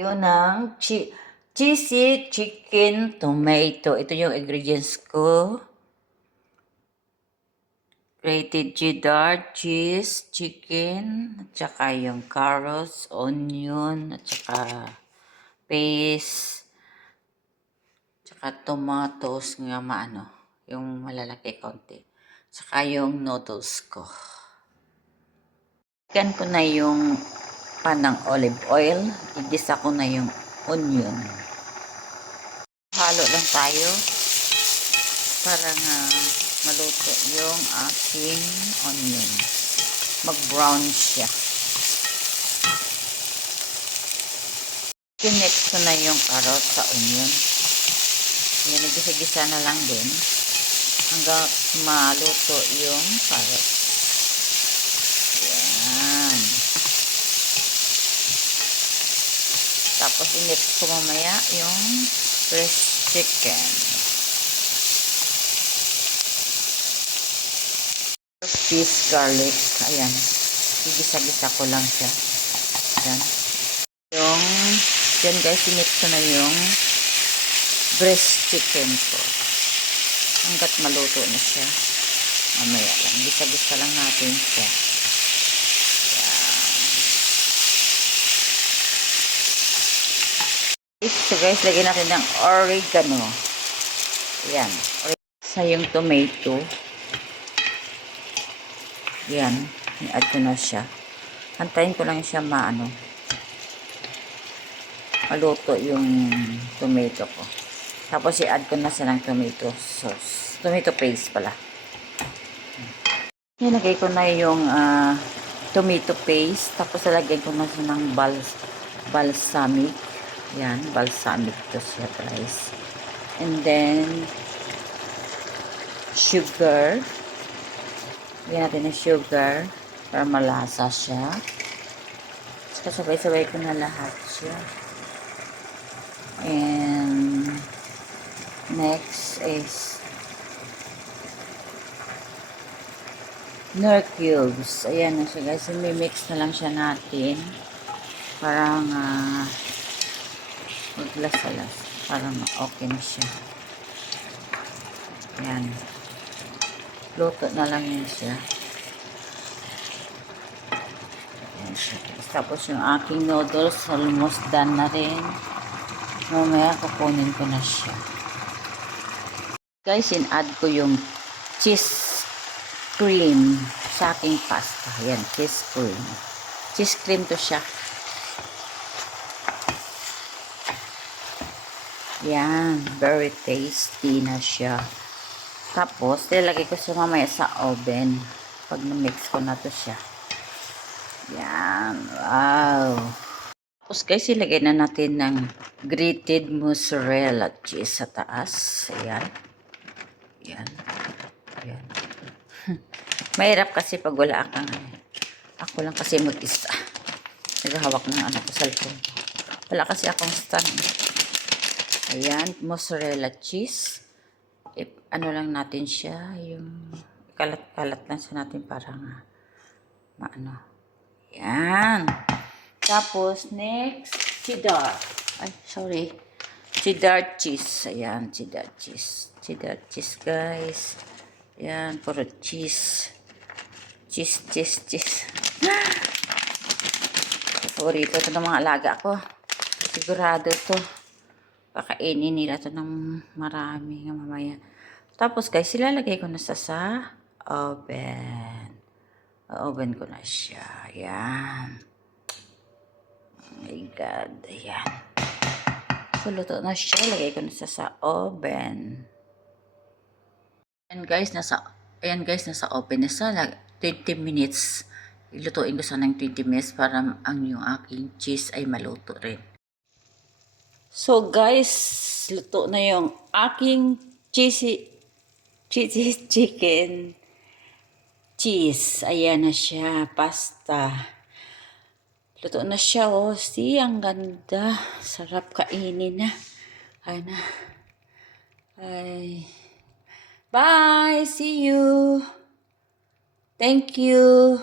Yun ng cheesy chicken tomato. Ito yung ingredients ko. Grated cheddar, cheese, chicken, at saka yung carrots, onion, at saka paste, at saka tomatoes nga maano, yung malalaki konti. Saka yung noodles ko. Ikan ko na yung pan ng olive oil. Igisa ko na yung onion. Halo lang tayo para nga maluto yung aking onion. Mag-brown siya. Kinix ko na yung carrot sa onion. Yan, nagisa-gisa na lang din hanggang maluto yung carrot. Yan. Tapos init ko mamaya yung fresh chicken. Cheese, garlic. Ayan. Igisa-gisa ko lang siya. Ayan. Yan guys, init ko na yung breast chicken ko. Hanggat maluto na siya. Mamaya lang. Gisa-gisa lang natin siya. Ayan. So guys, lagyan natin ng oregano. Ayan. Sa yung tomato. Yan. I-add ko na siya. Hantayin ko lang siya maluto yung tomato ko. Tapos i-add ko na siya ng tomato sauce. Tomato paste pala. Nilagay ko na yung tomato paste. Tapos lalagyan ko na siya ng balsamic. Yan. Balsamic to siya guys. And then sugar. Lagyan natin ng sugar para malasa siya. Sabay-sabay ko na lahat siya. And next is nor cubes. Ayan na siya guys. I-mix na lang siya natin. Parang maglas-alas. Parang okay na siya. Ayan. Luto na lang yun siya. Ayan siya. Tapos yung aking noodles, almost done na rin. Mamaya kukunin ko na siya. Guys, in-add ko yung cheese cream sa aking pasta. Ayan, cheese cream. Cheese cream to siya. Ayan, very tasty na siya. Tapos, ilalagay ko siya mamaya sa oven. Pag na-mix ko na to siya. Yan. Wow. Tapos guys, ilagay na natin ng grated mozzarella cheese sa taas. Ayan. Ayan. Ayan. Mahirap kasi pag wala kang ako lang kasi mag-isa. Naghahawak ng ko cellphone. Wala kasi akong stand. Ayan. Mozzarella cheese. Ano lang natin siya, yung kalat-kalat lang sa natin para nga yan. Tapos next, cheddar. Ay, sorry. Cheddar cheese. Ayan, cheddar cheese. Cheddar cheese, guys. Ayan, puro cheese. Cheese. Favorito ito ng mga alaga ko. Sigurado to. Kakainin nila to ng marami ng mamaya. Tapos guys, ilalagay ko na sa oven. Oven ko na siya. Ayan. Oh my God. Ayan. So, luto na siya. Lagay ko na sa oven. Ayan guys, nasa oven na sa 20 minutes. Ilutuin ko sana ng 20 minutes para ang yung aking cheese ay maluto rin. So guys, luto na yung aking cheesy chicken cheese. Ayan na siya, pasta. Luto na siya, oh. See, ang ganda. Sarap kainin na. Ayan na. Ay. Bye, see you. Thank you.